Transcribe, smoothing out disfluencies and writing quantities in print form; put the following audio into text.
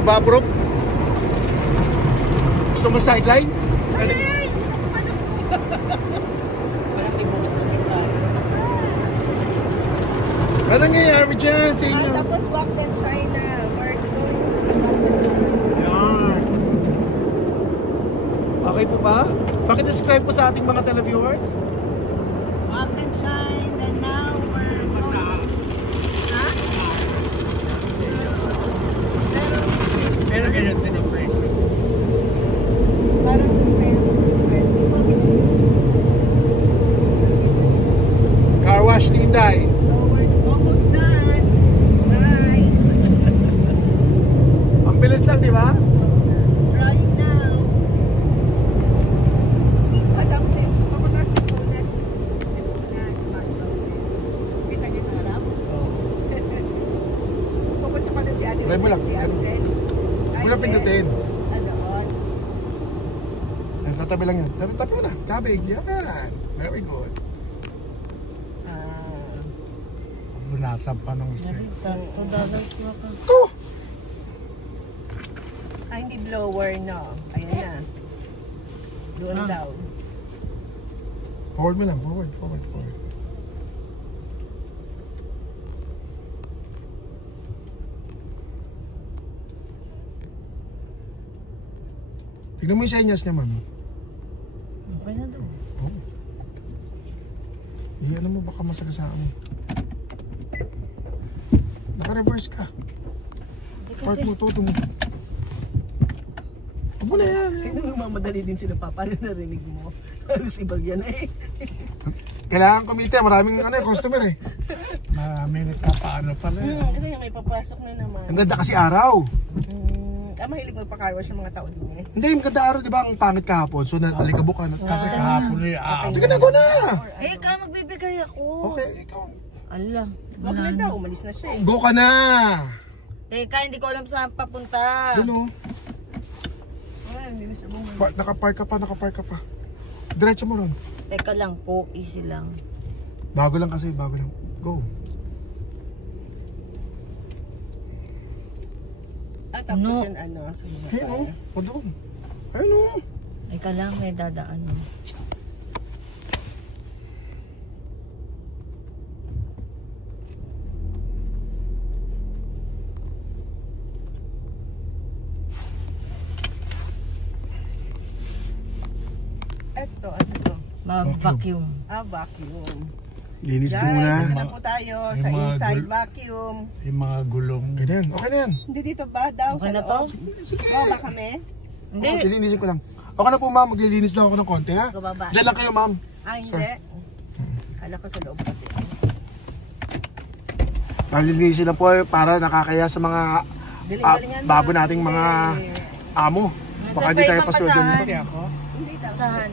Baprop. Gusto mo sideline? Ay! Parang may bukas na kita. Ano nangyayari dyan sa inyo? Tapos wax and China. We're going through the wax and China. Yan. Okay po ba? Pakidescribe po sa ating mga televiewers. Wax and shine, and now we're going... Ha? Pero ganyan din ang presyo. Parang 20. Car wash Tinday. So we're almost done. Nice. Ang bilis lang, di ba? Trying now. Ay, tapos din, papatas ng bonus. Kita niya sa harap? Pupunta pa din si Ate Try mo lang. si Axel. Muna pindutin. Doon. Tatabi lang yan. Tatabi mo na. Kabig. Yan. Very good. Punasan pa ng street. Go! Hindi blower, no. Ayan na. Doon daw. Forward mo lang. Forward. Tignan mo yung senyas niya, mami. Okay na daw. Oh. Ano mo, baka masagasaan mo. Naka-reverse ka. Park mo, toto mo. Abo na yan. Kaya mamadali din sila pa. Paano narinig mo? Halos ibag yan eh. Kailangan kumite. Maraming customer eh. May nagpapaano pala. Ito yung may papasok na naman. Ang ganda kasi araw. Mahilig magpa-carwash yung mga tao din eh. Hindi, maganda araw, di ba? Ang pangit kahapon. So, nalikabok ka na. Kasi kahapon eh, Sige na, go na! Eh, magbibigay ako. Okay, ikaw. Ala. Wag na daw, umalis na siya eh. Go ka na! Teka, hindi ko alam saan papunta. Doon o. Hindi na siya bumalik. Nakapark ka pa. Diretso mo ron. Teka lang po, easy lang. Bago lang kasi, bago lang. Go. Tapos No. yun sa mga Ayun o. O doon. Ayun o. Teka lang, may dadaan. Eto, ano to? Mag-vacuum. Vacuum. Linis ko Guys, muna. ito na po tayo sa Yung mga inside vacuum. Yung mga gulong. Ganyan. Okay na yan. Hindi dito ba daw Okay sa na to? loob? Baba kami? Hindi. Lilinisin ko lang. Okay na po, ma'am. Maglilinis lang ako ng konti, ha? Bababa. Diyan lang kayo, ma'am. Hindi. Kala ko sa loob pati. Lilinisin lang po para nakakaya sa mga Galing-galingan bago mo. nating mga amo. Baka di tayo Nasa pasweldo pasahan. nito. Ako? Hindi daw. Sahan.